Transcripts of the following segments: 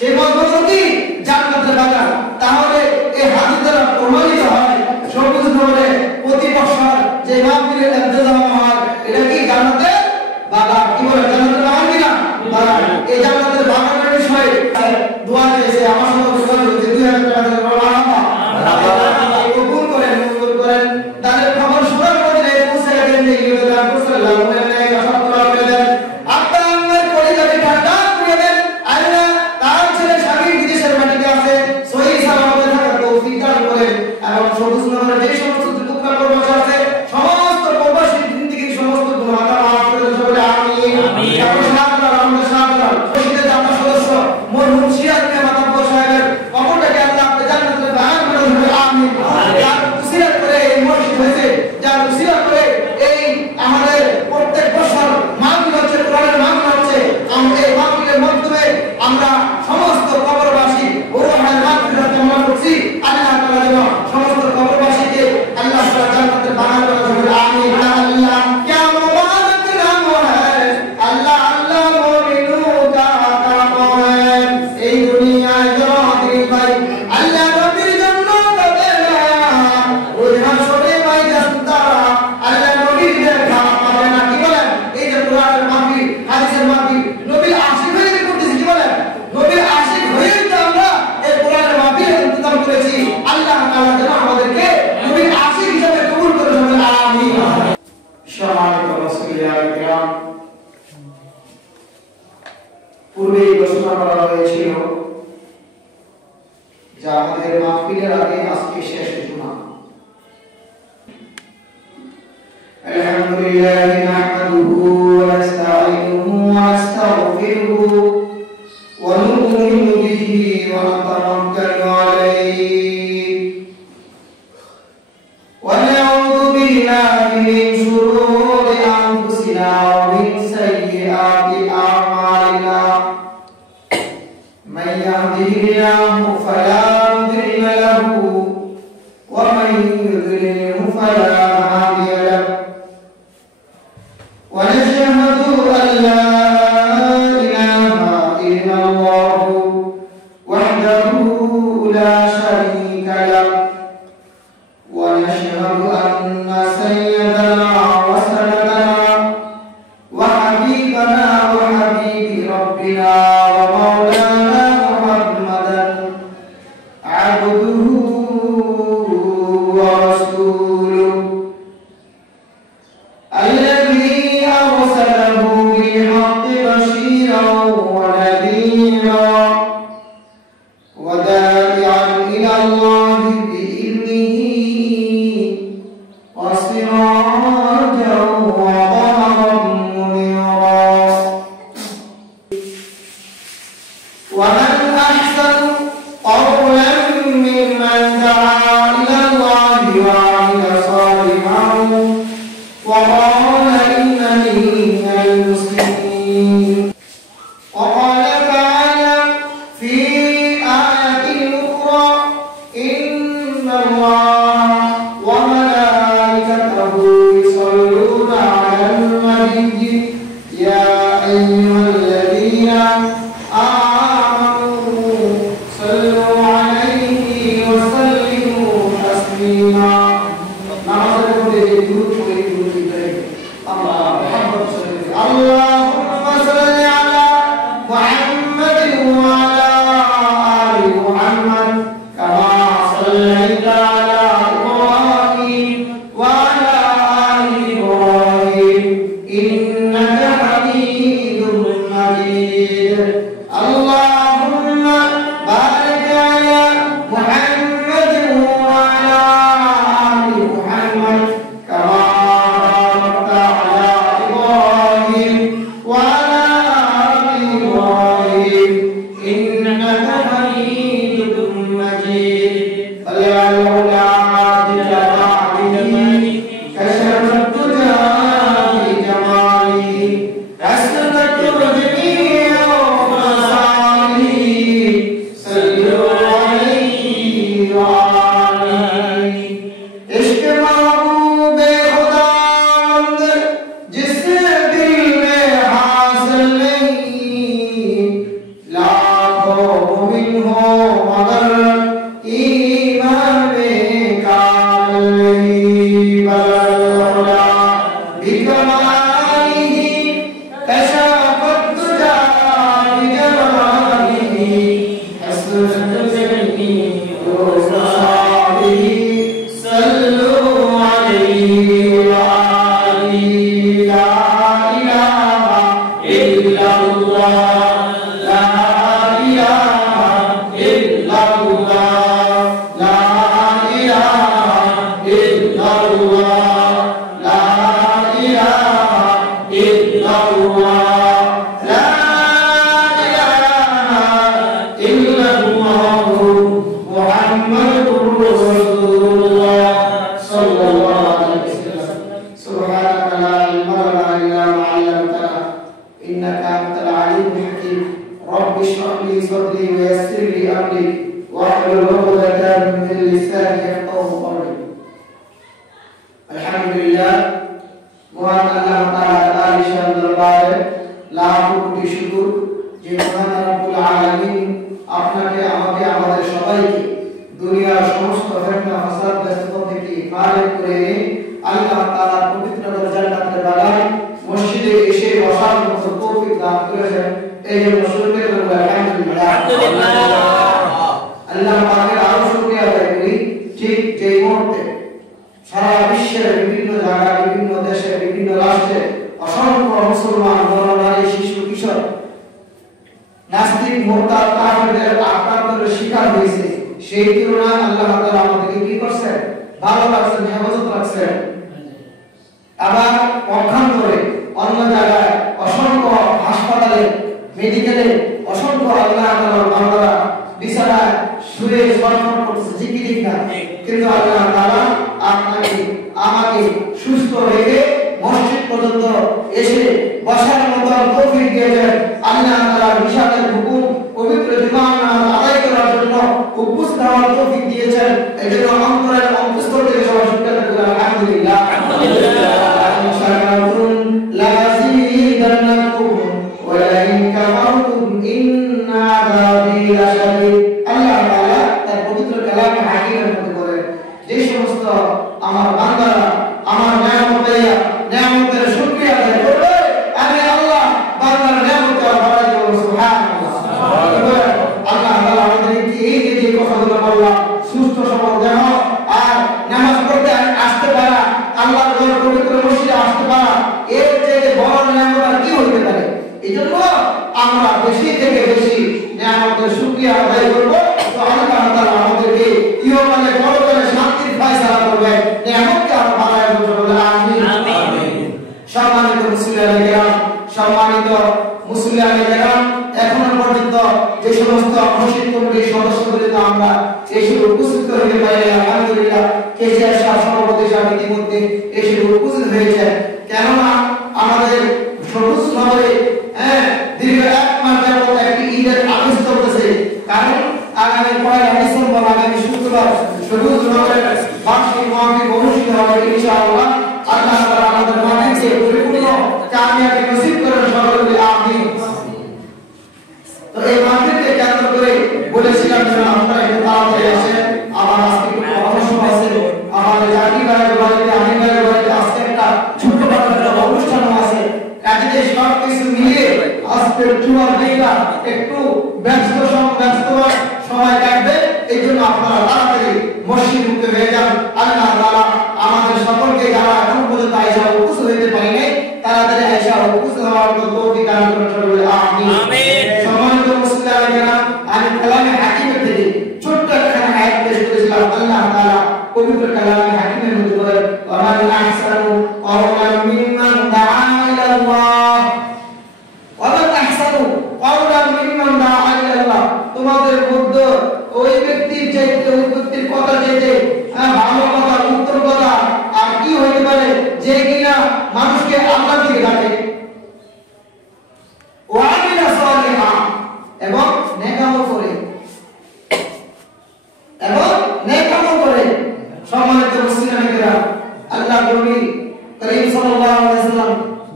সেই পথগুলো কি জান্নাতের বাগান। তাহলে এই হাদিস দ্বারা প্রমাণিত হয় সবুজ নগরে প্রতি বছর যে মাহফিলের ইন্তজাম হয় এটা কি জান্নাতের বাগান। কি বলে জান্নাতের বাগান কিনা বাগান। এই জান্নাতের বাগানের বিষয়ে দোয়া চেয়েছে আমার সাথে দোয়া হয়েছে 2000 টাকা আল্লাহ কবুল করেন মঞ্জুর করেন। তাদের খবর শোনার পরে পৌঁছে গেলেন যে ইউদান সাল্লাল্লাহু আলাইহি ওয়াসাল্লাম আপনার পরিবারে ঠান্ডা করে দেন আল্লাহ। তার ছেলে স্বামী বিদেশের মাটিতে আছে সহিহ সালামতে থাকার তৌফিক দান করেন এবং সবুজ নগরের যে সমস্ত যুবকরা প্রবাসী আছে সমস্ত প্রবাসী জিন্দেগির সমস্ত গুনাহ মাফ করে দেন সকলে আমিন আমিন। আমাদের সাহাবারা শহীদের জামাত সদস্য মরহুম সিরাজ মিয়া মাতাব্বর সাহেবের কবরটাকে আল্লাহ আপনি জান্নাতের বাগান করে দেন আমিন। যার উসিলা করে এই মসজিদ হয়েছে, যার উসিলা করে এই আমাদের প্রত্যেক বছর মাহফিল হচ্ছে, কোরআনের মাহফিল হচ্ছে, আমরা এই মাহফিলের মাধ্যমে আমরা সমস্ত কবরবাসী ওরহানের মাহফিলের কামনা করছি। আল্লাহ তাআলা যেন সমস্ত কবরবাসীকে আল্লাহ তাআলা জান্নাতের বাগান করে দেন আমিন। আল্লাহ क्या मुबारक नाम है अल्लाह अल्लाह मोमिनू का काम है এই দুনিয়ায় জমাদি ভাই আল্লাহ নবীর জন্য কবে ওই হাসরে ময়দান তারা আল্লাহ নবীর দেখা পাবে না। কি বলেন এই যে কোরআনের মাহফিল হাদিসের মাহফিল নবীর আশিক হয়ে করতেছি। কি বলেন নবীর আশিক হয়ে তো আমরা এই কোরআনের মাহফিল ইন্তজাম করেছি। আল্লাহ তাআলা যেন আমাদেরকে নবীর আশিক হিসেবে কবুল করে নেন আমিন। সম্মানিত মুসলিয়ান কিরাম, পূর্বে ঘোষণা করা হয়েছিল যে আমাদের মাহফিলের আগে আজকে শেষ জুমা। আলহামদুলিল্লাহ নাহমাদুহু ওয়া নাস্তাঈনুহু ওয়া নাস্তাগফিরুহু ওয়া নু'মিনু বিহি ওয়া নাতাওয়াক্কালু আলাইহি ওয়া নাউযু বিল্লাহি মিন শুরুরি আনফুসিনা ওয়া মিন sayyi'ati a'malina man yahdihillahu fala mudilla lahu wa man yudlilhu fala hadiya lahu wa nashhadu an la ilaha illallah wahdahu la sharika lahu wa nashhadu anna sayyidana wa sayyidana wa habibana wa habibi rabbina wa maulana muhammadan abduhu wa rasuluhu alladhi arsalahu bil haqqi bashiran wa nadhira wa da'i'an ila Allah bi idnihi wa sirajan wa qamaran munira wa man ahsanu qawlan mimman da'a ila Allah wa 'amila salihan wa qala innani minal muslimin. wa qala ta'ala fi ayatin ukhra inna Allah wa malaikatahu yusalluna 'alan nabiyyi ya ayyuhalladhina amanu sallu 'alaihi wa sallimu taslima. নামাজের মধ্যে যে দুরূদ পড়ি দুরূদ পড়ি আল্লাহ মুহাম্মদ সাল্লাল্লাহু আল্লাহুম্মা সাল্লি আলা মুহাম্মাদিন ওয়া আলা আলি মুহাম্মাদ কামা সাল্লাইতা আলা ইব্রাহিম ওয়া আলা আলি ইব্রাহিম ইন্নাকা হামিদুম মাজিদ। हो मगर ईमान में कामिल नहीं बलौला बिकमालिही कशाफत तुजा बिजमालिही हसनत जमी वसाबिही सल्लु अलैहि व आलिही ला इलाहा इल्लल्लाह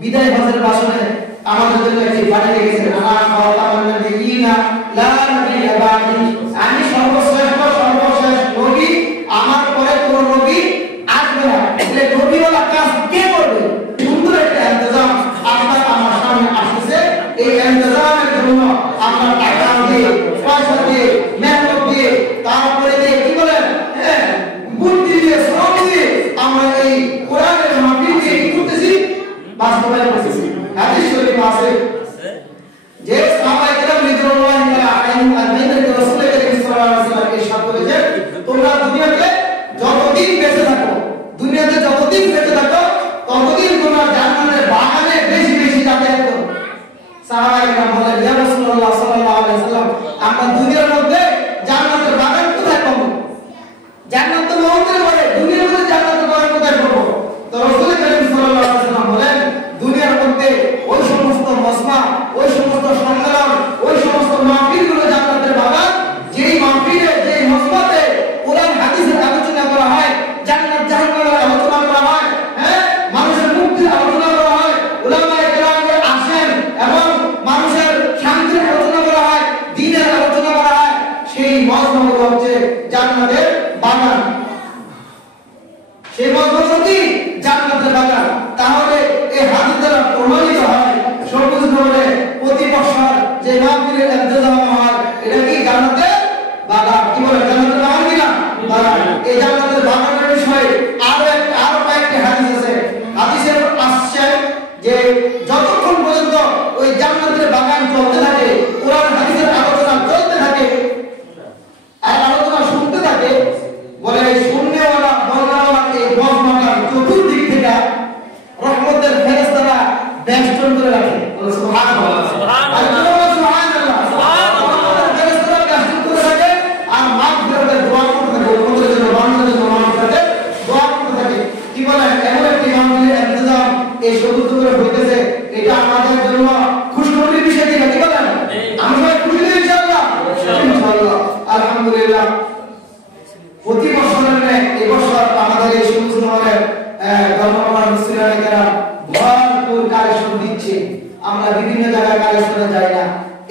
বিদায় হজের ভাষণে আমাদের জন্য একটি বাণী লিখেছেন, আনা খাওয়া তামান্না দিনা লা নবিয়্যা বাদি আলাইহি সাল্লাম আমরা দুনিয়ার মধ্যে জান্নাতের বাগান কোথায় পাবো? জান্নাত তো মহতের ঘরে, দুনিয়ার মধ্যে জান্নাতের বাগান কোথায় পাবো? তো রাসূল করিম সাল্লাল্লাহু আলাইহি সাল্লাম বলেন দুনিয়ার মধ্যে ওই সমস্ত মজমা, ওই সমস্ত সম্মেলন, ওই সমস্ত মাহফিলগুলো জান্নাতের বাগান, যেই মাহফিলে যেই মজমাতে কোরআন হাদিসের আলোচনা করা হয়, জান্নাত জাহান্নামের আলোচনা করা হয়, হ্যাঁ মানুষের মুক্তির আলোচনা করা হয়, উলামায়ে কেরামরা আসেন এবং মানুষের শান্তির আলোচনা করা হয়, দ্বীনের আলোচনা করা হয়, সেই মজমাগুলো হচ্ছে জান্নাতের বাগান। সেই মজমা কি জান্নাতের বাগান। তাহলে এই হাদিস দ্বারা প্রমাণিত হয় সবুজ নগরে প্রতি বছর যে মাহফিলের ইন্তজাম হয় এটা কি জান্নাতের বাগান। কি বলে জান্নাতের বাগান কিনা? বাগান। এই জান্নাতের বাগানের বিষয়ে আরো কয়েকটি হাদিস আছে। হাদিসে আসছে যে যতক্ষণ পর্যন্ত ওই জান্নাতের বাগান চলতে থাকে, কোরআন হাদিসের আলোচনা চলতে থাকে আর আলোচনা শুনতে থাকে, বলে শূন্যওয়ালা বলনাওয়ালা এই মজমাটার চতুর্দিক থেকে রহমতের ফেরেশতারা বেষ্টন করে রাখে। সুবহানাল্লাহ সুবহানাল্লাহ সুবহানাল্লাহ। ফেরেশতারা বেষ্টন করে রাখে আর মাগফিরাতের দোয়া করতে থাকে, রহমতের জন্য বান্দাদের জন্য মাগফিরাতের দোয়া করতে থাকে। কি বলে এমন একটি মাহফিলের ইন্তজাম এই সবুজ করে হইতেছে, এটা আমাদের জন্য খুশখবরির বিষয়। কি বলেন? আমরা সবাই খুশি হই ইনশাআল্লাহ। ইনশাআল্লাহ আলহামদুলিল্লাহ। প্রতি বছরের এই বছর আমাদের এই সবুজ নগরের ধর্মপ্রাণ মুসলিমেরা ভরপুর কালেকশন দিচ্ছে। আমরা বিভিন্ন জায়গায় কালেকশনে যাই না,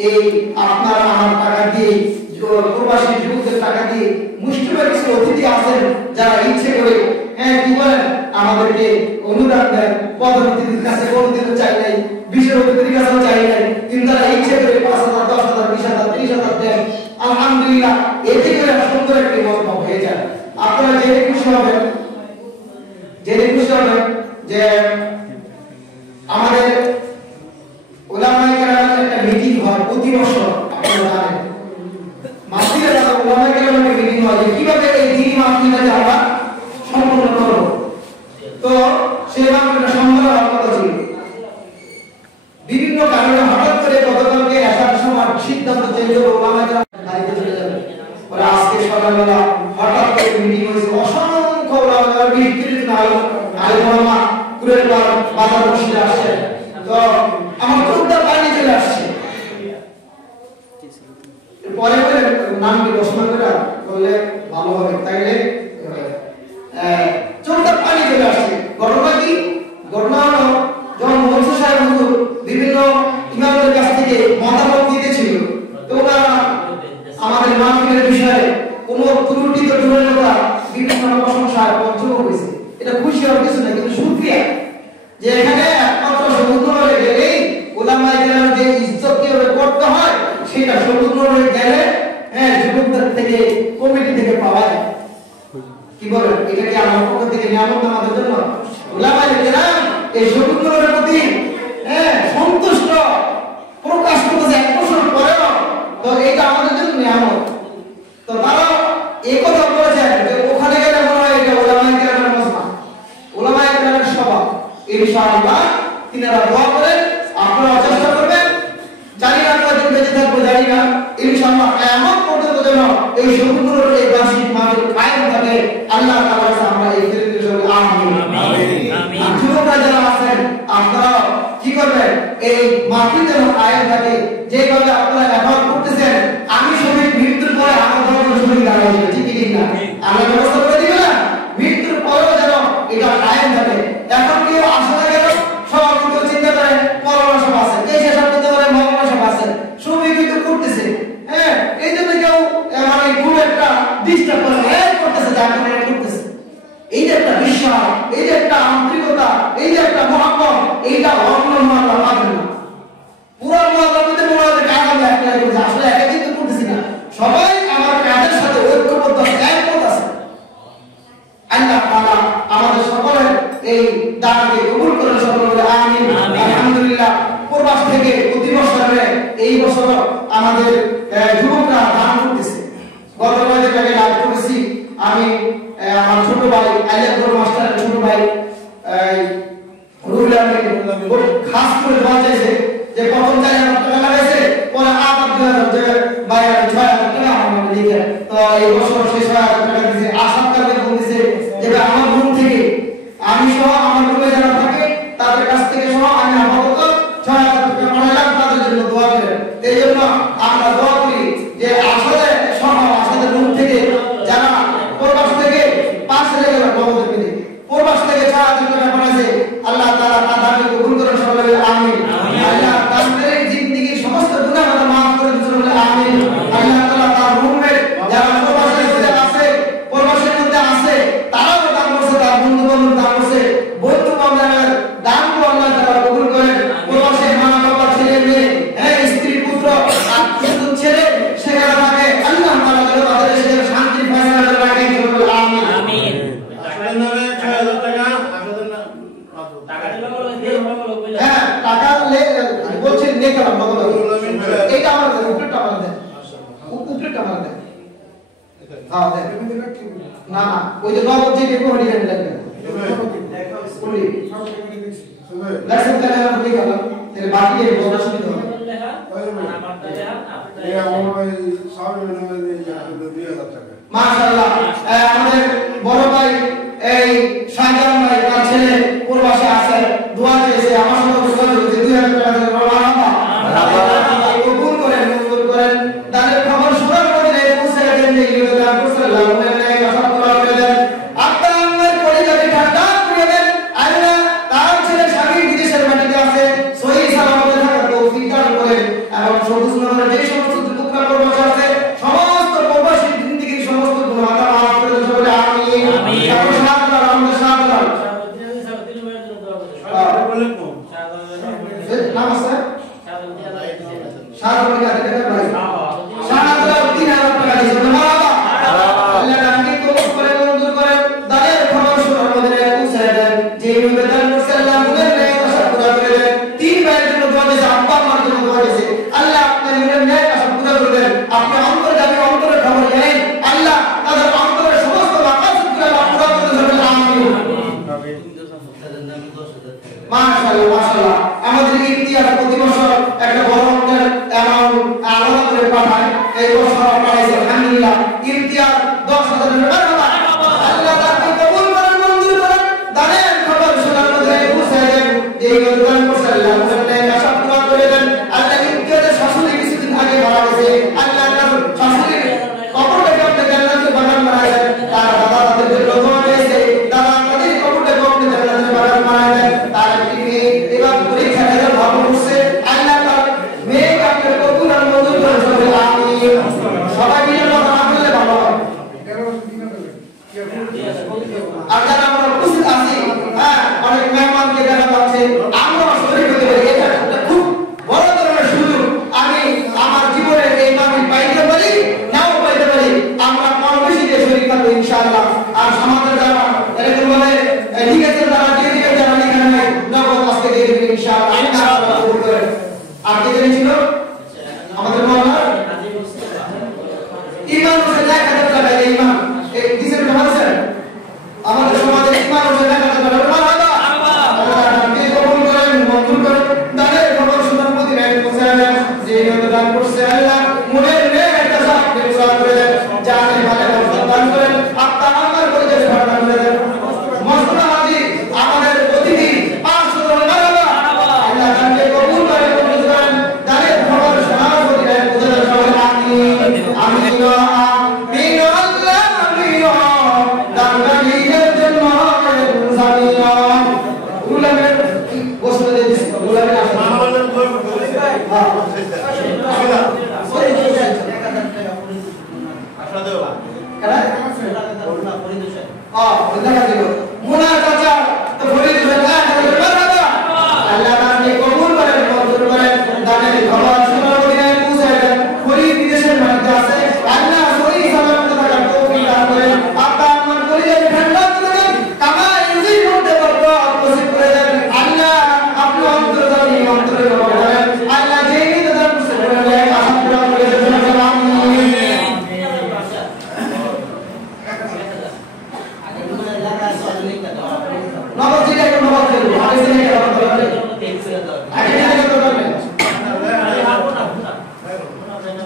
এই আপনার আমার টাকা দিয়ে, প্রবাসী যুবকদের টাকা দিয়ে মুষ্টিমেয় কিছু অতিথি আছেন যারা ইচ্ছে করে কি বলেন আমাদেরকে অনুদান দেন। পদের অতিথির কাছে কোনোদিন চাই নাই, বিশেষ অতিথির কাছেও চাই নাই, কিন্তু তারা ইচ্ছে করে 5,000 10,000 20,000 30,000 দেন। আলহামদুলিল্লাহ, এতে করে সুন্দর একটি মজমা হয়ে যায়। আপনারা জেনে খুশি হবেন যে আমাদের উলামায়ে কেরামের একটা মিটিং হয় প্রতি বছর। আপনারা জানেন মাহফিলে যারা উলামায়ে কেরামের মিটিং হয় যে কিভাবে এই দ্বীনি মাহফিলটাকে আমরা সম্পন্ন করব। তো সেই মাহফিলটা সম্পন্ন হওয়ার কথা ছিল, বিভিন্ন কারণে হঠাৎ করে গতকালকে আসার সময় সিদ্ধান্ত চেঞ্জ হলো, উলামায়ে কেরাম বাড়িতে চলে যাবে। ওরা আজকে সকালবেলা হঠাৎ করে মিটিং হয়েছে, অসংখ্য উলামায়ে বিস্তৃত আলেমা কুরের বাজার বসে আসছে। তো আমার খুবটা পানি চলে আসছে, পরে নাম কি ঘোষণা করে বললে ভালো হবে, তাইলে চোখটা পানি চলে আসছে। ঘটনা কি? ঘটনা হলো যখন মনসুর সাহেব হুজুর বিভিন্ন ইমামদের কাছ থেকে মতামত দিতেছিল, তো ওনারা আমাদের মাহফিলের বিষয়ে কোনো ত্রুটি তো দূরের কথা বিভিন্ন প্রশংসা পঞ্চম হয়েছে। এটা খুশি হওয়ার কিছু না, কিন্তু শুকরিয়া যে এখানে একমাত্র সবুজ নগরে গেলেই উলামায়ে কেরামের যে ইজ্জত কিভাবে করতে হয় সেটা সবুজ নগরে গেলে যুবকদের থেকে কমিটি থেকে পাওয়া যায়। কি বলেন? এটা কি আমার পক্ষ থেকে নিয়ামত আমাদের জন্য? উলামায়ে কেরাম এই সবুজ নগরের প্রতি সন্তুষ্ট প্রকাশ করতেছে 1 বছর পরেও, তো এটা আমাদের জন্য নিয়ামত। তো তারা এই কথা বলেছেন যে ওখানে গেলে মনে হয় এটা উলামায়ে কেরামের মজমা, উলামায়ে কেরামের সভা। ইনশাআল্লাহ তিনারা দোয়া করেন, আপনারা চেষ্টা করবেন। জানি না কতদিন বেঁচে থাকবো, জানি না, ইনশাআল্লাহ কিয়ামত পর্যন্ত যেন এই সমুদ্রের এই বার্ষিক মাহফিল কায়েম থাকে। আল্লাহ তাআলার কাছে আমরা এই ফিরিতে সবাই আমিন আমিন। যুবকরা যারা আছেন আপনারা কি করবেন? এই মাহফিল যেন কায়েম থাকে। যেভাবে আপনারা ব্যবহার করতেছেন, আমি শহীদ মৃত্যুর পরে আমার ধর্ম শহীদ দাঁড়াবে, ঠিক কি না? আমরা ব্যবস্থা করে দিব না, মৃত্যুর পরেও যেন এটা কায়েম থাকে। এখন কেউ আসে না কেন? সব কিন্তু চিন্তা করে মরণ সব আছে, এই সব চিন্তা করে মরণ সব আছে, সবই কিন্তু করতেছে। এই জন্য কেউ মানে খুব একটা ডিস্টার্ব করতেছে, যার কারণে করতেছে। এই যে একটা বিশ্বাস, এই যে একটা আন্তরিকতা, এই যে একটা মহব্বত, এইটা অন্য মহল্লা পাবেন না। পুরো মহল্লার মধ্যে মনে হয় কাজ আমরা একলাই করছি, আসলে একা কিন্তু করতেছি না, সবাই আমার কাজের সাথে ঐক্যবদ্ধ একমত আছে। আল্লাহ তাআলা আমাদের সকলের এই দানকে কবুল করেন, সকলে বলে আমিন। আলহামদুলিল্লাহ, প্রবাস থেকে প্রতি বছরে এই বছর আমাদের যুবকরা দান করতেছে। গত কয়েকদিন আগে লাইভ করেছি আমি, আমার ছোট ভাই আলিয়াপুর মাস্টারের ছোট ভাই রুহুল আমিন খাস করে দোয়া চাইছে যে প্রথম 4,000 টাকা লাগাইছে, পরে আবার 2,000 যে বাইরে 6,000 টাকা আমার দিকে। তো এই বছর সে 6,000 টাকা দিয়েছে। আসার কারণে বলতেছে যে আমার রুম থেকে আমি সহ আমার রুমে যারা থাকে তাদের কাছ থেকে সহ আমি আপাতত 6,000 টাকা পাঠালাম, তাদের জন্য দোয়া করেন। এই জন্য আমরা দোয়া করি যে আসলে সহ আসলে রুম থেকে যারা প্রবাস থেকে 5,000 টাকা নগদ পেয়ে প্রবাস থেকে 6,000 টাকা পাঠাইছে, আল্লাহ তাআলা তাদেরকে কবুল করেন সবাই আমিন। আল্লাহ তাদের জিন্দেগির সমস্ত গুনাহ মাফ করে দিন সবাই আমিন। আল্লাহ তাআলা তার রুমে যারা প্রবাসের মধ্যে আছে তারাও দান করছে, তার বন্ধু বান্ধব দান করছে, বন্ধু বান্ধবের দান को আল্লাহ তাআলা কবুল করেন। প্রবাসে মা বাবা ছেলে মেয়ে স্ত্রী পুত্র আত্মীয় ছেলে সেখানে থাকে, আল্লাহ তাআলা যেন তাদের সাথে শান্তি ফয়সালা রাখেন সবাই আমিন আমিন। টাকা বলছেন নেক বলো এটা আমার দেন, উপরেটা আমার দেন, উপরেটা আমার দেন। হ্যাঁ দেন না না ওই যে নগদ যে পেপো হয়ে গেল লাগবে ওই লাইসেন্স কালে আমরা দিয়ে গেলাম তাহলে বাকি এই বড় সুবিধা হবে এই আমার সামনে দিয়ে 2,000 টাকা মাশাআল্লাহ। আমাদের বড় ভাই এই শাহজাহান ভাই তার ছেলে প্রবাসে আছে, দোয়া চেয়েছে আমার সাথে দোয়া করেছে 2,000 টাকা দিয়ে মারহাবা কবুল করেন, মঞ্জুর করেন। তাদের খবর শোনার পরে পৌঁছে গেলেন যে ইউদান রাসূলুল্লাহ সাল্লাল্লাহু আলাইহি ওয়াসাল্লাম আপনার আমার পরিবারে ঠান্ডা করে দেন। আল্লাহ তার ছেলে স্বামী বিদেশের মাটিতে আছে, সহিহ সালামতে থাকার তৌফিক দান করেন। এবং সবুজ নগরের যে সমস্ত যুবকরা প্রবাসে আছে সমস্ত প্রবাসী জিন্দেগির সমস্ত গুনাহ মাফ করে দেন সবাই আমিন আমিন। আমাদের সাথে নাম আছে সারা টাকা দিতে পারে সারা 3,000 টাকা দিয়েছে মারহাবা। আল্লাহ রাখি কবুল করে মঞ্জুর করেন। দানের খবর শোনার মধ্যে পৌঁছে দেন যে নিবেদন মুসলমান মুনের ন্যায় আশা পুরা করে দেন। 3 ভাইয়ের জন্য দোয়া দিয়েছে, আব্বা আমার জন্য দোয়া দিয়েছে, আল্লাহ আপনার মুনের ন্যায় আশা পুরা করে দেন। আপনি অন্তর্যামী অন্তরের খবর জানেন, আল্লাহ তাদের অন্তরের সমস্ত মাকাসিদগুলো পুরা করে দেন আমিন আমিন। মাশাআল্লাহ মাশাআল্লাহ। আমাদের ইতিহাস প্রতি বছর একটা বড় অঙ্কের অ্যামাউন্ট আলাদা করে পাঠায়, এই বছর পাঠাইছে আলহামদুলিল্লাহ ইতিহাস 10,000 টাকা মারহাবা। আল্লাহ তাকে কবুল করেন, মঞ্জুর করেন। দানের খবর শোনার মধ্যে পৌঁছে দেন যে ইউদান মুসল্লাহ মুসল্লাহ আশা পুরা করে দেন। আল্লাহ ইতিহাসের শাশুড়ি কিছুদিন আগে মারা গেছে, আল্লাহ তার শাশুড়ির কবরটাকে আপনি জান্নাতের বাগান বানাইলেন। তার দাদা তাদের জন্য দোয়া করেছে, দাদা তাদের কবরটাকে আপনি জান্নাতের বাগান বানাইলেন। তার এবার পরীক্ষা রেজাল্ট ভালো করছে, আল্লাহ তার মেয়েকে আপনি কবুল আর মঞ্জুর করেন সবাই আমিন। সবাই মিলে কথা না বললে ভালো হয়। আর যারা আমরা উপস্থিত আছি অনেক মেহমানকে দেখা যাচ্ছে, আমরা শরীর হতে পারি, এটা একটা খুব বড় ধরনের সুযোগ। আমি আমার জীবনে এই মাহফিল পাইতে পারি নাও পাইতে পারি, আমরা কম বেশি দিয়ে শরীর থাকবো ইনশাআল্লাহ। আর সমাজের যারা এরকম ভাবে লিখেছেন তারা দিয়ে দিবেন, যারা লিখেন নাই নগদ আজকে দিয়ে দিবেন ইনশাআল্লাহ ইনশাআল্লাহ কবুল করেন। আর কে ছিল আমাদের মাওলানা ইমাম হোসেন 1,000 টাকা ইমাম এই দিছেন কেমন স্যার আমাদের সমাজের ইমাম হোসেন 1,000 টাকা মারহাবা। আল্লাহ তাকে কবুল করেন, মঞ্জুর করেন। দানের খবর শোনার প্রতি রায় পৌঁছে দেন যে দান করছে, আল্লাহ মনের নেক একটা সাথে পুরা করে দেন, জানে ভালো দান করেন। আপনার আমার পরিচয় দান করে দেন। মসজিদ হাজি আমাদের অতিথি 500 টাকা মারহাবা। আল্লাহ তাকে কবুল করেন, মঞ্জুর করেন। দানের খবর শোনার প্রতি রায় পৌঁছে দেন সবাই আমিন আমিন আমিন।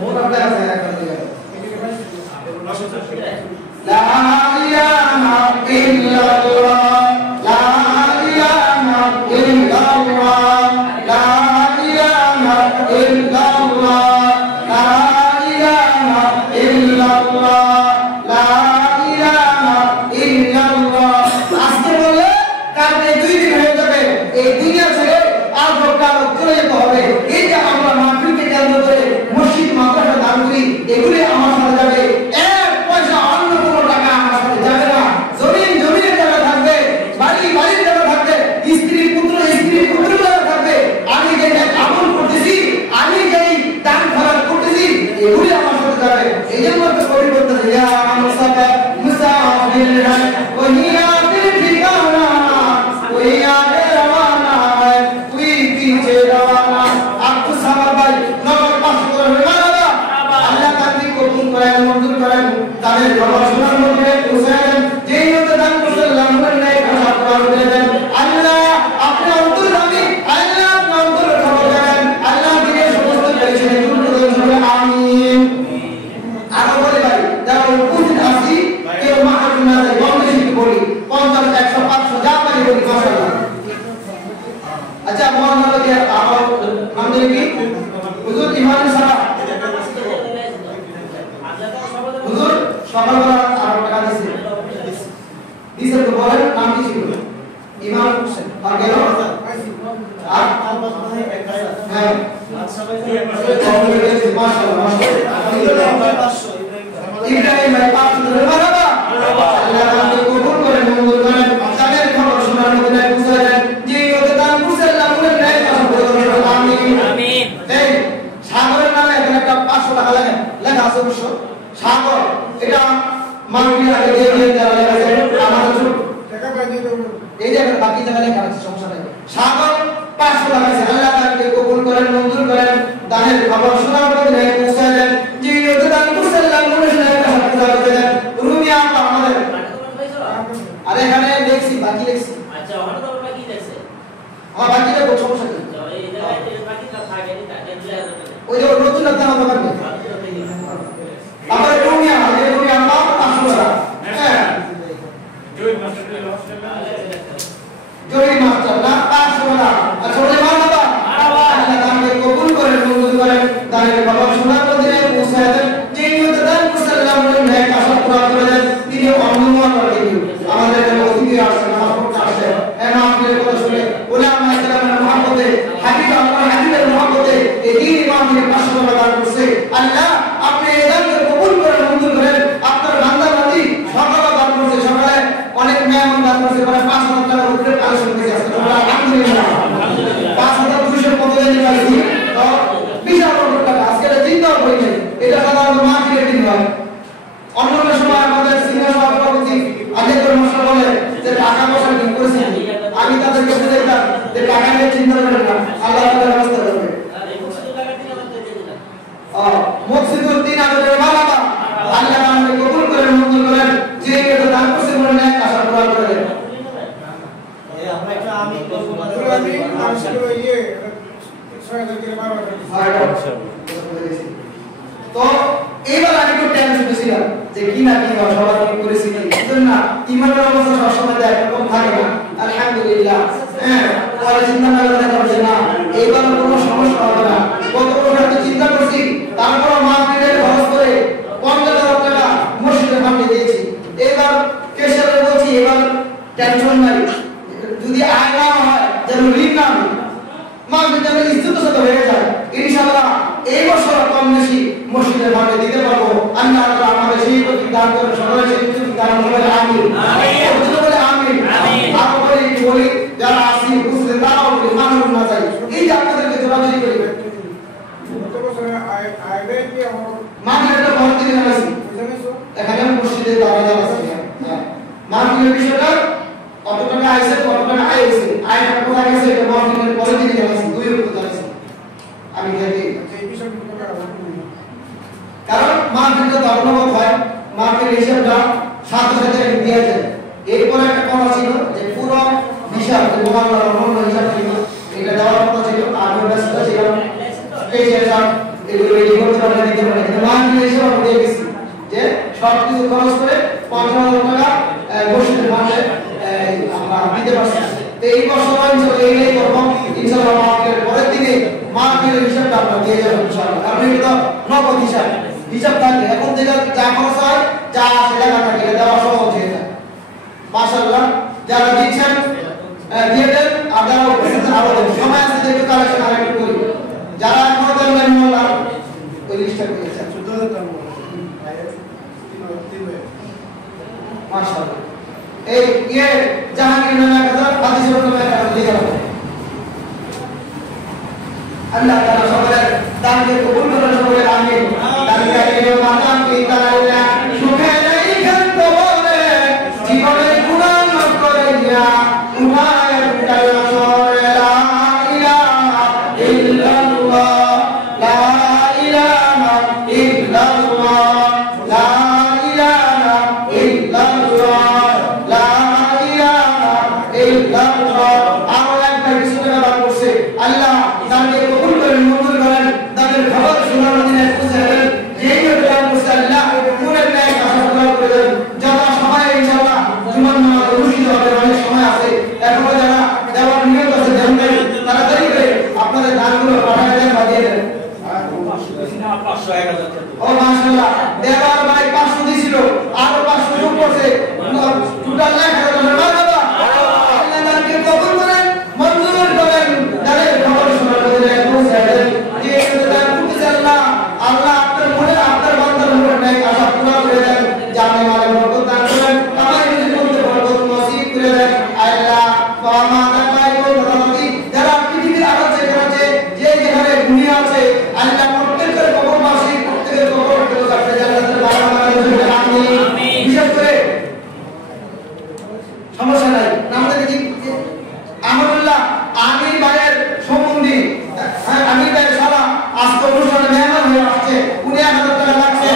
ওটা আছে একটা দিকে লা ইলাহা ইল্লাল্লাহ লা ইলাহা ইল্লাল্লাহ লা ইলাহা ইল্লাল্লাহ লা ইলাহা ইল্লাল্লাহ লা ইলাহা ইল্লাল্লাহ আজকে বলে কালকে 2 দিন হয়ে যাবে এই দুনিয়া ছেড়ে আর কাল চলে যেতে হবে এই যে আমরা মাহফিলকে কেন্দ্র করে মসজিদ মাদ্রাসা দান করি এগুলি আমার সাথে যাবে এক পয়সা অন্য কোনো টাকা আমার সাথে যাবে না জমিনের টাকা থাকবে বাড়ির টাকা থাকবে স্ত্রী পুত্রের টাকা থাকবে আমি যে আমল করতেছি আমি যে দান খরচ করতেছি এগুলি আমার সাথে যাবে এই জন্য তো কবি বলতেছে ইয়া মুসাফা মুসাফির ওহিয়া দিল ঠিকানা ওহিয়া রওয়ানা তুই পিছে রওয়ানা আপু সাহাবা ভাই নগর পাশ করে মারবা আল্লাহ তাআলা কবুল করেন মঞ্জুর করেন তাদের গবেষণার মধ্যে পৌঁছায় যেই মত দান করলেন লামুর নাই কথা করে দেন আল্লাহ আপনি অন্তর্যামী আল্লাহ আপনি অন্তর খবর করেন আল্লাহ দিকে সমস্ত পেরেছেন দুর্গত আমিন আর বলে ভাই যারা উপস্থিত আছি কেউ মাহফিল না যায় বন্ধ শিখতে বলি 50 100 500 যা পারি বলি মাশাআল্লাহ আচ্ছা মোহাম্মদ কি আমার নাম জানি কি হুজুর ইমাম সাহেব হুজুর সকালবেলা 8 টাকা দিছে তো বলেন নাম কি ছিল ইমাম হোসেন আর গেল আর হ্যাঁ মাশাআল্লাহ ইব্রাহিম ভাই 500 মারহাবা আল্লাহ আপনি কবুল করেন মঞ্জুর করেন তাদের খবর শোনার মধ্যে পৌঁছায় যে দান মুসাল্লাহ বলেন নাই আমিন আমিন এই সাগরের নামে এখানে একটা 500 টাকা লেখা আছে অবশ্য সাগর এটা মানবীয় আগে দিয়ে দেওয়া লেখা আছে আমাদের টাকা পাই দিয়ে দেব এই যে বাকি টাকা লেখা আছে সমস্যা নাই সাগর 500 টাকা আছে আল্লাহ তাআলা কবুল করেন মঞ্জুর করেন দানের খবর শোনার মধ্যে পৌঁছায় যে দান মুসাল্লাহ বলেন নাই রুমিয়া আমাদের আরে এখানে দেখছি বাকি দেখছি আচ্ছা ওখানে তো বাকি দেখছে আমার বাকিটা কোন সমস্যা নেই এই জায়গায় বাকিটা থাকে না ওই যে নতুন একটা নাম পাবেন আমার রুমিয়া আমার 500 টাকা হ্যাঁ জয় মাস্টার না 500 টাকা আচ্ছা ওরে মারহাবা আল্লাহ তাআলা কবুল করেন মঞ্জুর করেন দানের বাবা শোনার মধ্যে পৌঁছায় দেন যে দান মুসাল্লাম বলেন নাই আশা পুরা করে দেন তিনি অনুমোদন করে দিন আমাদের অতিথি আসছে নামাজ পড়তে আসছে এমন আপনাদের কথা শুনে উলামা ইকরামের মহব্বতে হাবিবের মহব্বতে এই দিন ইমামের 500 টাকা দান করছে আল্লাহ আপনি এই দানকে কবুল করেন মঞ্জুর করেন আপনার বান্দা বান্দি সকালে দান করছে সকালে অনেক মেহমান দান করছে প্রায় 5000 টাকার উপরে কালেকশন হয়ে গেছে তোমরা আলহামদুলিল্লাহ 5200 কত দিন পাইছি তো বিশাল টাকা আজকে চিন্তাও করি নাই এটা সাধারণত মাহফিলের দিন হয় অন্য সময় আমাদের সিনিয়র সভাপতি আলেকুর মাস্টার বলে যে টাকা পয়সা কি করেছেন আমি তাদের কাছে দেখতাম যে টাকা নিয়ে চিন্তা করেন না আল্লাহ তাআলা ব্যবস্থা করবে মকসুদুল দিন আমাদের মালাবা আল্লাহ আমাকে কবুল করেন মঞ্জুর করেন যে এটা দান করছে বলে না আশা পুরা করে দেন এই আমরা একটা আমি করব আমি আসলে ইয়ে 6000 করে মারবা তো এইবার আমি একটু টেনশন ছিলাম যে কি না কি সবার কি করেছি না ইমানের অবস্থা সবসময় একরকম থাকে না আলহামদুলিল্লাহ হ্যাঁ পরে চিন্তা না করে দেখা না এইবার কোনো সমস্যা হবে না কত বড় একটা চিন্তা করছি তারপর মাহফিলের খরচ করে 50000 টাকা মসজিদে ফান্ডে দিয়েছি এবার কেশরে বলছি এবার টেনশন নাই যদি আয় না হয় যেন ঋণ না হয় মাহফিল যেন ইজ্জতের সাথে হয়ে যায় ইনশাআল্লাহ এই বছর কম বেশি মসজিদের ফান্ডে দিতে পারবো আল্লাহ তাআলা আমাদের সেই প্রতি দান করে সকলে সেই প্রতি দান করে আমিন আমিন বলে আমিন আর বলি যারা আসি বুঝতে তারাও মানুষ না যায় এই যে আপনাদেরকে জোরাজুরি করি কত বছর আইবে কি আমার মাহফিলটা ভর্তি হয়ে গেছে বুঝাইছো এখানে মসজিদে দাঁড়ানো আছে মাহফিলের বিষয়টা কত টাকা আইছে কত টাকা আইছে আয়টা কোথায় গেছে এটা মাহফিলের পরে দিকে জানাচ্ছি দুই রূপে জানাচ্ছি আমি দেখি এই বিষয়টা কথা কারণ মাহফিলটা ধর্মগত হয় মাহফিল হিসাবটা সাথে সাথে দিয়ে যায় এরপর একটা কথা ছিল যে পুরো হিসাব যে মোবাইল অন্য হিসাব ছিল এটা দেওয়ার কথা ছিল আমি ব্যস্ত ছিলাম স্পেশাল এগুলো রেডি করতে করে দিতে পারে কিন্তু মাহফিল হিসেবে আমরা দিয়ে গেছি যে সব কিছু খরচ করে 50,000 টাকা মসজিদের মাঠে আমরা দিতে পারছি তো এই বছর ইনশাআল্লাহ এই করব ইনশাআল্লাহ মাহফিলের পরের দিনে মাহফিলের হিসাবটা আমরা দিয়ে যাব ইনশাআল্লাহ কারণ এটা নগদ হিসাব থাকে এখন থেকে যা খরচ হয় যা আসে টাকা থাকে এটা দেওয়া সহজ হয়ে যায় মাশাআল্লাহ যারা দিচ্ছেন দিয়ে দেন আর যারা উপস্থিত আরো দেন সময় আছে যে কালেকশন আরেকটু করি যারা এখনো দেন না মোল্লা ওই লিস্টটা পেয়েছেন মাশাআল্লাহ এই জাহাঙ্গীর নামে একটা হাদিসের নামে একটা লিখা হবে আল্লাহ তাআলা সকলের দানকে কবুল করুন সকলের আমিন দানকারীর মাতাম পিতারা সুখে নেই খান্ত বলে জীবনের গুনাহ করিয়া উঠায় উঠায় সরে লা ইলাহা ইল্লাল্লাহ লা ইলাহা ইল্লাল্লাহ লা ইলাহা ইল্লাল্লাহ লা ইলাহা ইল্লাল্লাহ আমরা একটা কিছু টাকা দান করছে আল্লাহ দানকে কবুল করেন মঞ্জুর করেন দানের খবর শোনার মদিনে পৌঁছে দেন যেই দান করছে আল্লাহ পুরের ন্যায় আশা পুরা করে দেন যত সময় ইনশাআল্লাহ জুমার নামাজ অনুষ্ঠিত হবে অনেক সময় আছে এখনো যারা দেওয়ার নিয়ত আছে দেন নাই তাড়াতাড়ি করে আপনাদের দানগুলো পাঠিয়ে দেন বাজিয়ে দেন ও মাশাআল্লাহ দেওয়ার ভাই 500 দিছিল আরো 500 যোগ করছে টোটাল 1000 মারহাবা আল্লাহ দানকে কবুল করেন মঞ্জুর করেন দানের খবর শোনার মদিনে পৌঁছে দেন যে দান করতে আল্লাহ আল্লাহ আপনার মনে আপনার বান্দার মনে ন্যায় আশা পুরা করে দেন জানে মালে বরকত দান করেন আমার নিজের মধ্যে বরকত নসিব করে দেন আল্লাহ ফামাদা পাইও রাতি যারা পৃথিবীর আলোচনা করেছে যে যেখানে দুনিয়া আছে আল্লাহ প্রত্যেকের কবরবাসী প্রত্যেকের কবর করে রাখতে জান্নাতের বাগান করে আমিন বিশেষ করে সমস্যা নাই আমাদের কি আমরুল্লাহ আমির ভাইয়ের সম্বন্ধী আমির ভাইয়ের সারা আজকে অনুষ্ঠানে মেহমান হয়ে আসছে উনি 1000 টাকা লাগছে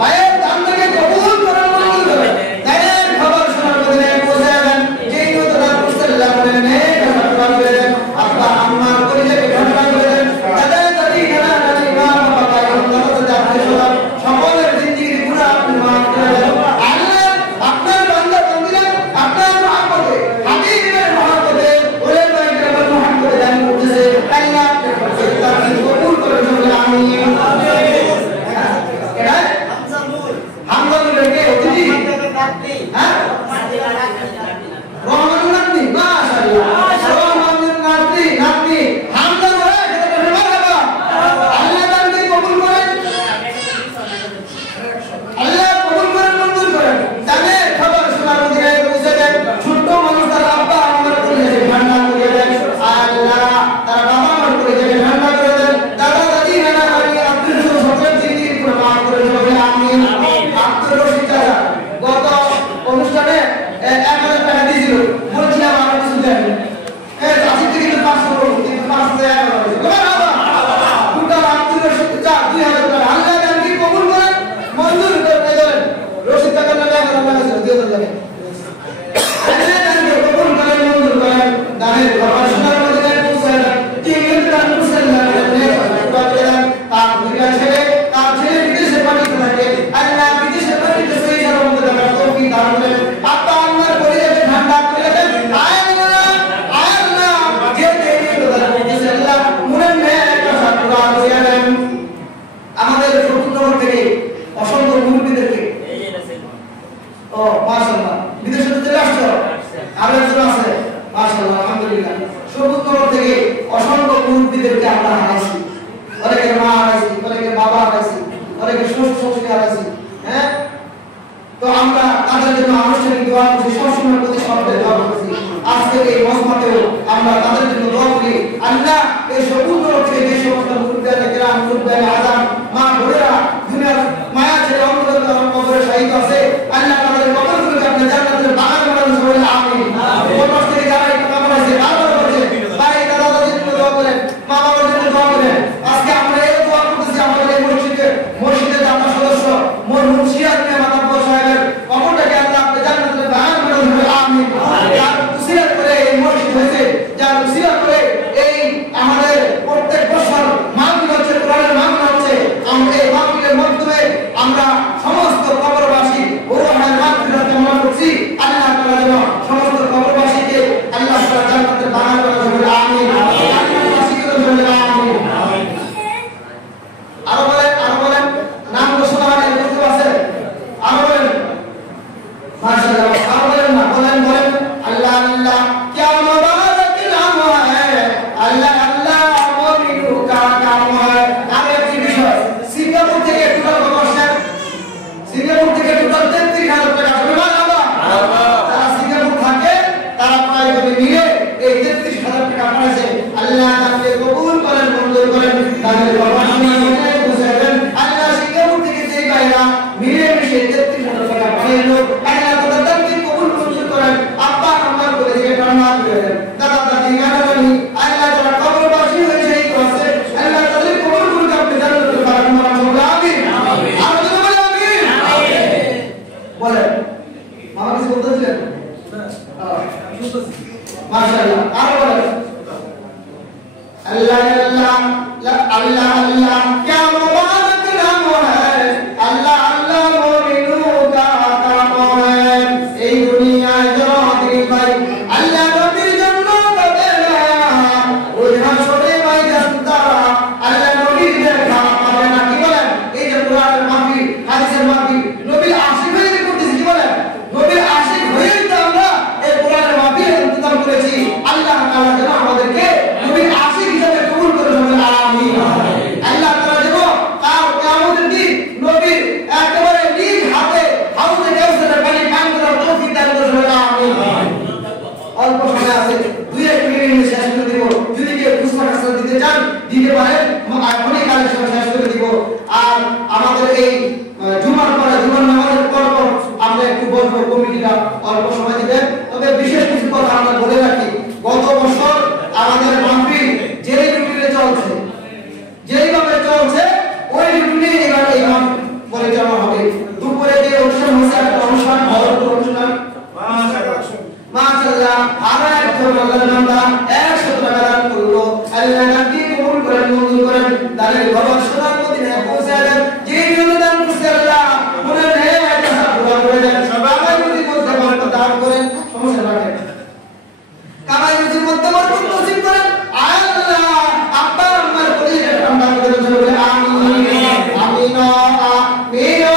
ভাইয়ের দান থেকে কবুল করার মঞ্জুর করে দানের খবর শোনার মদিনে পৌঁছে দেন যেই মত দান করতে আল্লাহ বলেন নেক আশীর্বাদ করে দেন আল্লাহ আমার পরিচয়কে ঠান্ডা করে দেন তাদের দাদি খানা দাদি মা বাবা অন্তত জানতে সদা সকলের জিন্দেগির গুনাহ আপনি মাফ করে দেন আল্লাহ আপনার বান্দা বান্দীরা আপনার মহব্বতে হাবিবের মহব্বতে ওলামায়ে কেরামের মহব্বতে দান করতেছে আল্লাহ তাকে কবুল করে সকলে আমিন এটা হামদুল কে অতিথি হ্যাঁ রহমানুল নাতনি মাশাআল্লাহ রহমানুল নাতনি হামদুল রে এটা মারহাবা আল্লাহ তাআলা কবুল করেন আল্লাহ কবুল করেন মঞ্জুর করেন তাদের খবর শোনার মদিনে পৌঁছে দেন ছোট মানুষ তার আব্বা আমার করে ঠান্ডা করে দেন আল্লাহ তার বাবা আমার করে ঠান্ডা করে দেন দাদা দাদি নানা নানি আত্মীয় সকলের জিন্দেগি প্রমাণ করে সকলে আমিন আব্দুর রশিদ চাচা গত অনুষ্ঠানে 1000 টাকা দিয়েছিল বলেছিলাম আর কিছু দেন চাষি থেকে 500 করবো কিন্তু 500 টাকা বাবা টোটাল আব্দুর রশিদ চাচা 2000 টাকা আল্লাহ দানকে কবুল করেন মঞ্জুর করে দেন রশিদ টাকা না 1000 টাকা ছিল 2000 টাকা আল্লাহ দানকে কবুল করেন মঞ্জুর করেন দানের খবর শোনার মদিনে পৌঁছে দেন যে দান মুসলমান তার দুইটা ছেলে তার ছেলে বিদেশে পাঠিয়ে থাকে আল্লাহ বিদেশে পাঠিয়ে সেই জন্য তার তৌফিক দান করেন আপা আমার পরিবারকে ঠান্ডা করে দেন আল্লাহ যে দেবী প্রদান করতেছে আল্লাহ মনে নেক আশা পুরা করে দেন আমাদের প্রত্যেক থেকে অসংখ্য মুরব্বিদেরকে ও মাশাআল্লাহ বিদেশে চলে আসছো আর একজন আছে মাশাআল্লাহ আলহামদুলিল্লাহ সবুজ নগর থেকে অসংখ্য মুরব্বিদেরকে আমরা হারাইছি অনেকের মা হারাইছি অনেকের বাবা হারাইছি অনেকের শ্বশুর শাশুড়ি হারাইছি হ্যাঁ তো আমরা তাদের জন্য আনুষ্ঠানিক দোয়া করছি সবসময় প্রতি সপ্তাহে দোয়া করছি আজকে এই মজমাতেও আমরা তাদের জন্য দোয়া করি আল্লাহ এই সবুজ নগর থেকে যে সমস্ত মুরব্বিয়ানে কেরাম মুরব্বিয়ানে আযাম মা বোনেরা দুনিয়ার মায়া ছেড়ে অন্তত আমার কবরে শাহীদ আছে আল্লাহ তাদের কবরগুলোকে আপনি জান্নাতের বাগান বানান সবাই আমিন ওই পাশ থেকে যারা এই কামনা করেছে আল্লাহ করেছে ভাই দাদা দাদির জন্য দোয়া করেন মা বাবার জন্য দোয়া করেন আজকে আমরা এই দোয়া করতেছি আমাদের এই মসজিদের যারা সদস্য মরহুম সিরাজ মিয়া মাতাব্বর সাহেবের কবরটাকে আল্লাহ আপনি জান্নাতের বাগান বানান সবাই আমিন যার উসিলা করে এই মসজিদ হয়েছে যার উসিলা করে এই আমাদের अल्लाह अल्लाह क्या मुबारक नाम है, अल्लाह अल्लाह मोमिनों का काम है। এই দুনিয়ায় জগতের ভাই আল্লাহ নবীর জন্য তবে না ওই হাসরে ভাই জানতা আল্লাহ নবীর দেখা পাবে না। কি বলেন? এই যে কোরআনের মাহফিল, হাদিসের মাহফিল, নবীর আশিক হয়ে করতেছি। কি বলেন? নবীর আশিক হয়েই তো আমরা এই কোরআনের মাহফিল ইন্তজাম করেছি। আল্লাহ তাআলা যেন আমাদেরকে নবীর আশিক হিসেবে কবুল করে নেন, আমিন। আল্লাহ তাআলা যেন কাল কিয়ামতের দিন নবীর একেবারে নিজ হাতে হাউজে কাউসারের পানি পান করার তৌফিক দান করুন, আমিন। অল্প সময় আছে, 2-1 মিনিট শেষ করে দিব। যদি কেউ প্রশ্ন কাছে দিতে চান দিতে পারেন, এখনই কালেকশন শেষ করে দিব। আর আমাদের এই জুমার পরে জুমার নামাজের পর আমরা একটু বলবো, কমিটিরা অল্প সময় দিবেন। তবে বিশেষ কিছু কথা আমরা বলে রাখি। গত বছর আমাদের মাহফিল যেই রুটিনে চলছে, যেইভাবে চলছে ওই রুটিনে এবার এই মাহফিল পরিচালনা হবে। দুপুরে যে অনুষ্ঠান হচ্ছে একটা অনুষ্ঠান, ভরপুর অনুষ্ঠান, মাশাআল্লাহ। আমরা একজন আল্লাহর বান্দা 100 টাকা দান করলো। আল্লাহ নাকি কবুল করেন, মঞ্জুর করেন, দানের ঘর সোনার মদিনায় পৌঁছে দেন। যেই জন্য দান করছে আল্লাহ মনে নেয় একটা পুরা করে দেন। সবাই যদি মধ্যে বরকত দান করেন, সমস্যা রাখেন। কামাই রুজির মধ্যে বরকত নসিব করেন আল্লাহ। আব্বা আম্মার পরিবার ঠান্ডা করে দেন, বলে আমিন আমিন আমিন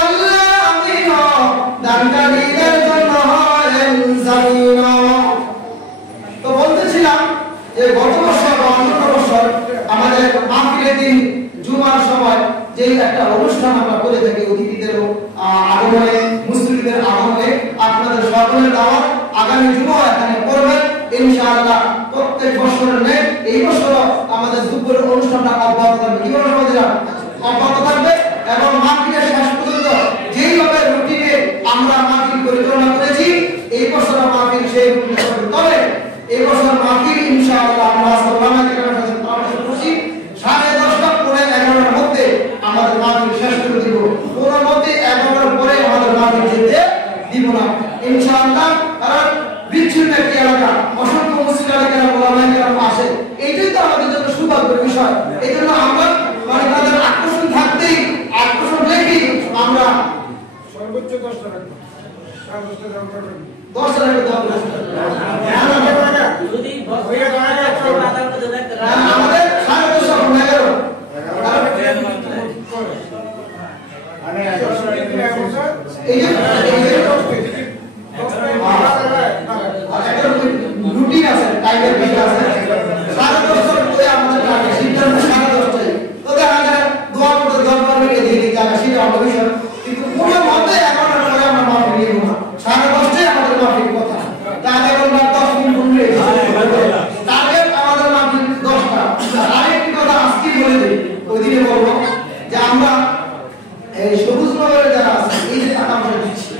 আল্লাহ আমিন। দানকারীদের জন্য হয় জামিন। তো বলতেছিলাম যে গত বছর অন্য বছর আমাদের মাহফিলের দিন জুমার সময় যে একটা অনুষ্ঠান আমরা করে থাকি, অতিথিদের আগমনে, মুসলিমদের আগমনে আপনাদের সকলের দাওয়াত আগামী জুমা এখানে করবেন ইনশাআল্লাহ। প্রত্যেক বছরের ন্যায় এই বছর আমাদের দুপুরের অনুষ্ঠানটা অব্যাহত থাকবে। কি বলেন আমাদের? অব্যাহত থাকবে। এবং মাহফিলের শেষ পর্যন্ত যেইভাবে রুটিনে আমরা মাহফিল পরিচালনা করেছি, এই বছর মাহফিল সেই রুটিনে হবে। তবে এই বছর মাহফিল ইনশাআল্লাহ আমরা সালামে কেরামের সাথে পরামর্শ করছি 10:30 পরে 11টার মধ্যে আমাদের মাহফিল শেষ করে দিব। কোন মতে 11টার পরে আমাদের মাহফিল যেতে দিব না ইনশাআল্লাহ। কারণ বিচ্ছিন্ন একটি এলাকা, অসংখ্য মুসলিম এলাকার ওলামা কেরাম আসে, এইটাই তো আমাদের জন্য সৌভাগ্যের বিষয়। এই জন্য আমরা মানে তাদের আকর্ষণ থাকতেই, আকর্ষণ রেখেই আমরা সর্বোচ্চ 10 টাকা 10 টাকা দাম করবেন। 10 টাকা দাম করবেন। যদি 10 টাকা আদান করে দেন আমাদের 11:30 এই যে রুটিন আছে, টাইমের বিষয় আছে। 10:30 করে আমাদের টার্গেট, সিদ্ধান্ত 10:30। তো দেখা যায় দোয়া করতে 10 মিনিট দিয়ে দিই, জায়গা সেটা আমাদের বিষয়। কিন্তু কোনো মতে 11টার পরে আমরা মাফি নিব না। 10:30 আমাদের মাফির কথা। তাহলে আমরা 10 মিনিট ঘুরে টার্গেট আমাদের মাফি 10টা। আরেকটি কথা আজকে বলে দিই, ওই দিনে বলবো যে আমরা এই সবুজ নগরে যারা আছে, এই যে টাকা পয়সা দিচ্ছি,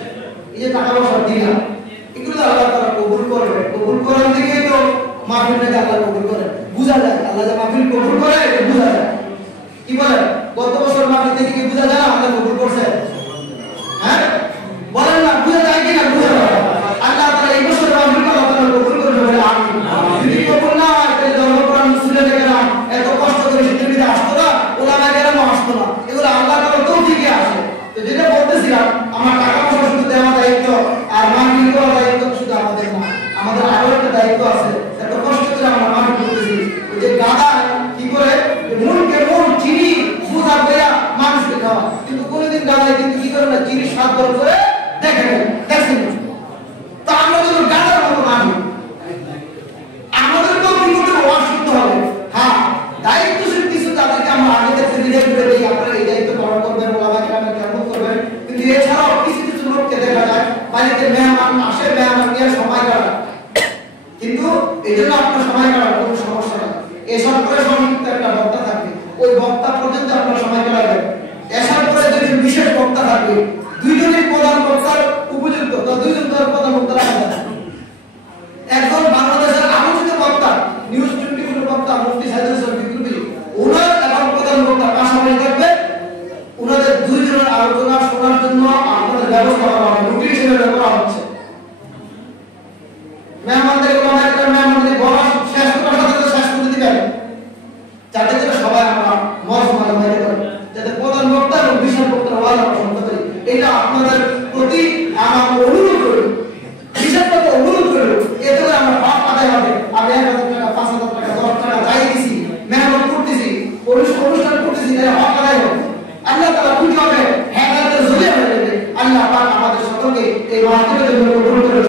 এই যে টাকা পয়সা দিলাম, এগুলো আল্লাহ তাআলা কবুল করবে। কবুল করার দিকেই তো মাহফিলটাকে আল্লাহ কবুল করে। বুঝা যায় আল্লাহ যে মাহফিল কবুল করে, এটা বুঝা যায়। কি বলেন? গত বছর মাহফিল থেকে কি বুঝা যায় আল্লাহ কবুল করছে? হ্যাঁ বলেন না, বুঝা যায় কি না? বুঝা যায়। আল্লাহ তাআলা এই বছর মাহফিল আল্লাহ তাআলা কবুল করবে, বলে আমিন। যদি কবুল না হয় তাহলে ধর্মপ্রাণ মুসলিমদের কেরাম এত কষ্ট করে পৃথিবীতে আসতো না, ওলামা কেরামও আসতো না। এগুলো আল্লাহ তাআলা তৌফিকে আসে। তো যেটা বলতেছিলাম, আমার টাকা পয়সা শুধু দেওয়া দায়িত্ব আর মাহফিল করার দায়িত্ব শুধু আমাদের না, আমাদের আরো একটা দায়িত্ব আছে। এত কষ্ট করে আমরা মাহফিল করতেছি। ওই যে গাদা কি করে মনকে মন চিনি সুদা বইয়া মানুষকে খাওয়া, কিন্তু কোনোদিন গাদায় কিন্তু কি করে না, চিনি স্বাদ করে দেখেন দেখছেন। তো আমরা যদি গাদার মতো মানি, আমাদেরকেও কিন্তু ওয়াজ শুনতে হবে। হ্যাঁ, দায়িত্বশীল কিছু তাদেরকে আমরা আগে থেকে রিলেট করে দিই, আপনারা এই দায়িত্ব পালন করবেন, ওলামা কেরামের খেদমত করবেন। কিন্তু এছাড়াও কিছু কিছু লোককে দেখা যায় বাড়িতে মেহমান আসে, মেহমান নিয়ে সময় কাটায়, কিন্তু এই জন্য আপনার সময় কাটার কোনো সমস্যা নেই। এসব করে সংযুক্ত একটা বক্তা থাকবে, ওই বক্তা পর্যন্ত আপনার সময় কাটাবেন। এসব করে যদি বিশেষ বক্তা থাকবে, দুইজনের প্রধান বক্তার উপযুক্ত, তো দুইজন তো প্রধান বক্তা রাখা যায়। একজন বাংলাদেশের আলোচিত বক্তা, নিউজ 24 বক্তা মুফতি সাইদুল ইসলাম বিপ্লবী, ওনার এবং প্রধান বক্তা পাশাপাশি থাকবে। ওনাদের দুইজনের আলোচনা শোনার জন্য আপনাদের ব্যবস্থা করা হবে, রুটিন হিসেবে করা হচ্ছে। মেহমানদের মেহমানদের বলা শেষ করার সাথে শেষ করে দিবেন, যাতে করে সবাই আপনাদের প্রতি আমার অনুরোধ করি, বিশেষভাবে অনুরোধ করি, এতে করে আমার হক আদায় হবে। আমি 1,000 টাকা, 5,000 টাকা, 10 টাকা যাই দিছি, মেহনত করতেছি, অনুষ্ঠান করতেছি, তাই হক আদায় হবে। আল্লাহ তাআলা খুশি হবে, হেদায়েতের জরিয়া হয়ে যাবে। আল্লাহ পাক আমাদের সকলকে এই মাহফিলের জন্য